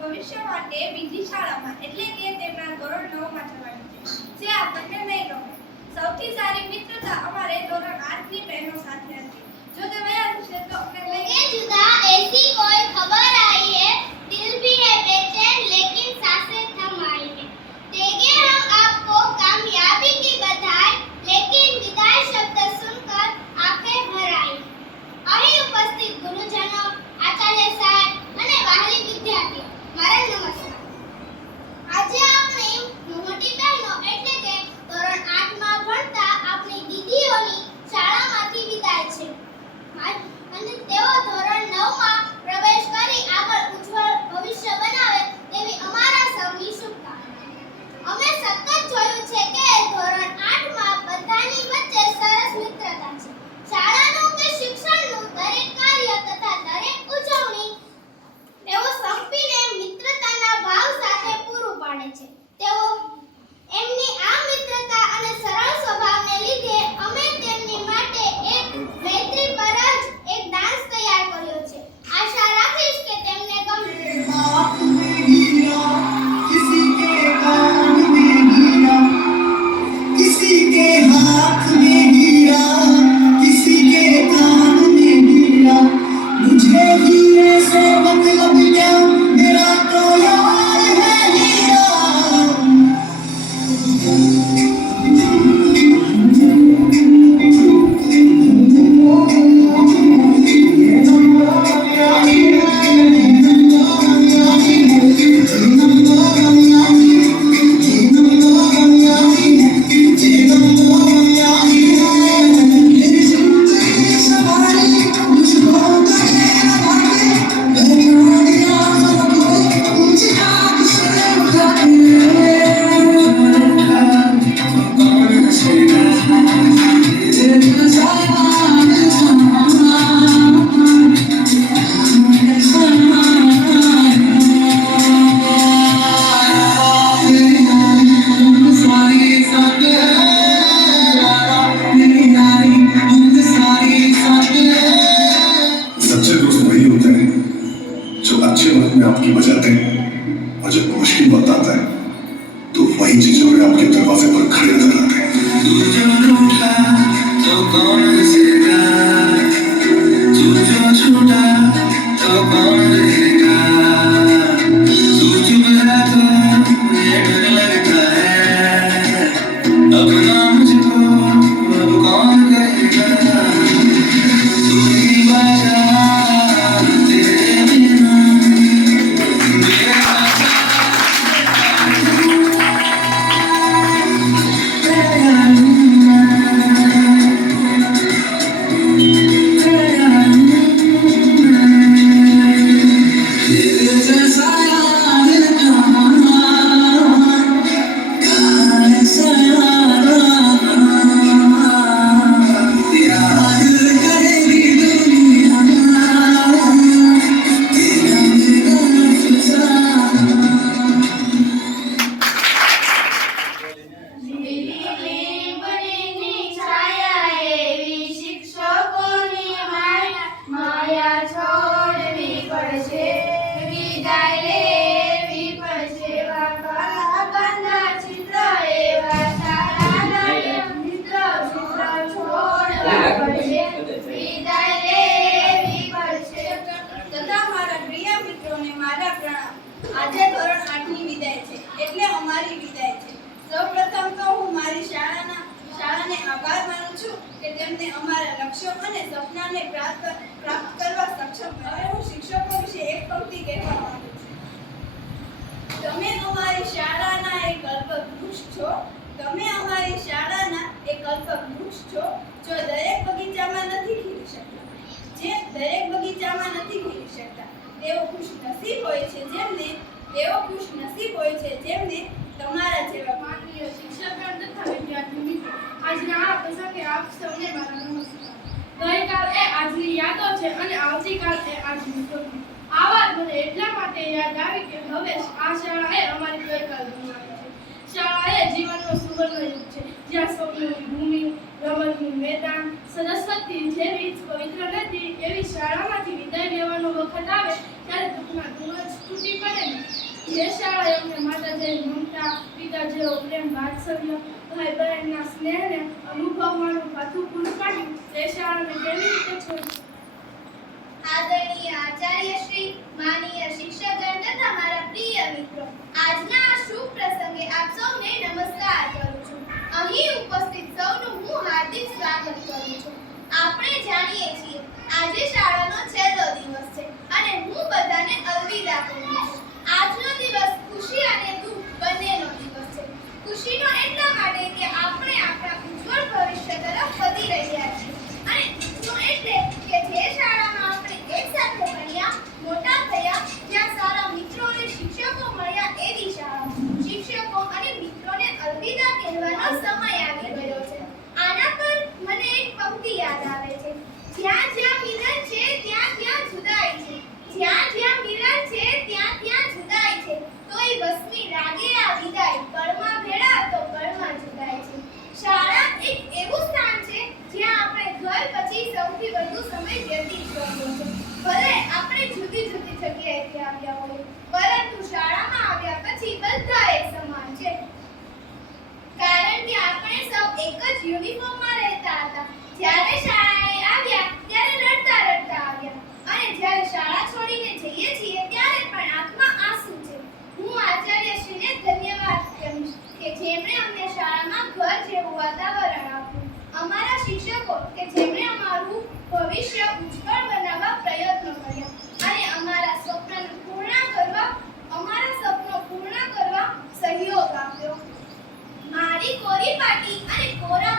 ભવિષ્ય માટે બીજી શાળામાં એટલે કે તેમના ધોરણ 9 માં જવાનું છે, જે આપણને નહીં ગમે. સૌથી સારી મિત્રતા અમારે ધોરણ 8 ની બહેનો સાથે હતી. જો તે વયા જશે તો અમને ये जुदा ऐसी कोई खबर आई है, दिल भी है बेचैन लेकिन सांसें थम आई है. देंगे हम आपको कामयाबी की बधाई, लेकिन विदाई शब्द सुनकर आंखें भर आई. અહીં ઉપસ્થિત ગુરુજનો, આચાર્ય સાહેબ અને વહાલી વિદ્યાર્થીઓ, મારા નમસ્કાર. આજે આપણી મોટી બહેનો એટલે કે ધોરણ 8 માં ભણતા આપણી દીદીઓની શાળામાંથી વિદાય છે અને તેઓ ધોરણ 9 માં પ્રવેશ કરી આગળ ઉજ્જવળ ભવિષ્ય બનાવે તેવી અમારા સૌની શુભકામના. અમે સતત જોયું છે કે ધોરણ 8 માં બધાની વચ્ચે સરસ મિત્રતા છે. શાળાનું કે શિક્ષણનું દરેક કાર્ય તથા દરેક ઉજવણી તેઓ સંપીને મિત્રતાના ભાવ સાથે પૂરું પાડે છે. તેઓ એમની આ મિત્રતા અને સરળ સ્વભાવને લીધે અમે તેમની માટે એક મૈત્રી પર જ એક ડાન્સ તૈયાર કર્યો છે. આશા રાખીશ કે તેમને ગમશે. किसी के कान में हीरा, किसी के हाथ में हीरा, किसी के कान में हीरा. मुझे हीरे से मतलब क्या, मेरा तो यार है हीरा. सच्चे दोस्त वही होते हैं जो अच्छे वक्त में आपकी बजाते हैं, और जब मुश्किल वक्त आता है तो वही चीजों में आपके दरवाजे पर खड़े नजर आते हैं. तू जो रूठा तो कौन हंसेगा, तू जो छूटा तो कौन रहेगा, तू चुप रहा तो ये डर लगता है, अपना मुझको अब कौन कहेगा, तू ही बचा तेरे बिना આજે ધોરણ 8 ની વિદાય છે એટલે અમારી વિદાય છે. સૌપ્રથમ તો હું મારી શાળાને આભાર માનું છું કે તેમને અમારા લક્ષ્યો અને સપનાને પ્રાપ્ત કરવા સક્ષમ બનાવ્યા. હું શિક્ષકો વિશે એક પંક્તિ કહેવા માંગુ છું. તમે અમારી શાળાના એક કલ્પવૃક્ષ છો. તમે અમારી શાળાના એક કલ્પવૃક્ષ છો જો દરેક બગીચામાં નથી ખીલી શકતા. જે દરેક બગીચામાં નથી ખીલી શકતા તેઓ ખુશનસીબ હોય છે જેમને તમારા જેવા માનવીય શિક્ષકો તથા વિદ્યાર્થી મિત્રો. આજના આ પ્રસંગે આપ સૌને મારા નમસ્કાર. ગઈકાલ એ આજની યાદો છે અને આવતીકાલ એ આજની સ્વપ્ન. આ વાત મને એટલા માટે યાદ આવી કે હવે આ શાળાએ અમારી ગઈકાલ બનાવી છે. શાળા એ જીવનનો સુવર્ણ યુગ છે જ્યાં સ્વપ્નોની ભૂમિ રમતનું મેદાન, સરસ્વતી જેવી પવિત્ર નદી એવી શાળામાંથી વિદાય લેવાનો વખત આવે ત્યારે દુઃખના ધૂળ તૂટી પડે ને. જે શાળા એમને માતા જેવી મમતા, પિતા જેવો પ્રેમ વાત્સલ્ય, ભાઈ બહેનના સ્નેહને અનુભવવાનું પાથું પૂરું પાડ્યું તે શાળાને કેવી રીતે છોડી? આદરણીય આચાર્યશ્રી, માનનીય શિક્ષકગણ તથા મારા પ્રિય મિત્રો, આજના આ શુભ પ્રસંગે આપ સૌને નમસ્કાર કરું છું. અહીં ઉપસ્થિત સૌનું હું હાર્દિક સ્વાગત કરું છું. આપણે જાણીએ છીએ આજે શાળાનો છેલ્લો દિવસ છે અને હું બધાને અલવિદા કહું છું. આજનો દિવસ ખુશી અને દુઃખ બંનેનો દિવસ છે. ખુશીનો એટલા માટે કે આપણે આપણા ઉજ્જવળ ભવિષ્ય તરફ વધી રહ્યા છીએ અને દુઃખનો એટલે કે જે શાળામાં આપણે એક સાથે ભણ્યા, મોટા થયા, જ્યાં સારા મિત્રો અને શિક્ષકો મળ્યા એવી શાળા. શિક્ષકો અને મિત્રોને અલવિદા કહેવાનો સમય આવી ગયો છે. આના પર મને એક પંક્તિ યાદ આવે છે. જ્યાં જ્યાં મિલન છે ત્યાં ત્યાં જુદાઈ છે. જ્યાં જ્યાં મિલન છે ત્યાં ત્યાં જુદાઈ છે. તોય ભસ્મી લાગે આ વિદાય, પળમાં ભેળા તો પળમાં જુદાઈ છે. શાળા એક એવું સ્થાન છે જ્યાં આપણે ઘર પછી સૌથી વધુ સમય વ્યતીત કર્યો છે. ભલે આપણે જુદી જુદી જગ્યાએથી આવ્યા હોય, પરંતુ શાળામાં આવ્યા પછી બધા એક સમાન છે. કારણ કે આપણે સૌ એક જ યુનિફોર્મમાં રહેતા હતા. જ્યારે શાળાએ આવ્યા ત્યારે રડતા રડતા આવ્યા અને જ્યારે શાળા છોડીને જઈએ છીએ ત્યારે પણ આંખમાં આંસુ છે. હું આચાર્યશ્રીને ધન્યવાદ કહીશ કે જેમણે અમને શાળામાં ઘર જેવું વાતાવરણ આપ્યું. અમારા શિક્ષકો કે જેમણે અમારું ભવિષ્ય ઉજ્જવળ બનાવવા પ્રયત્નો કર્યા અને અમારા સ્વપ્નો પૂર્ણ કરવા સહયોગ આપ્યો. મારી કોરી પાટી અને કોરા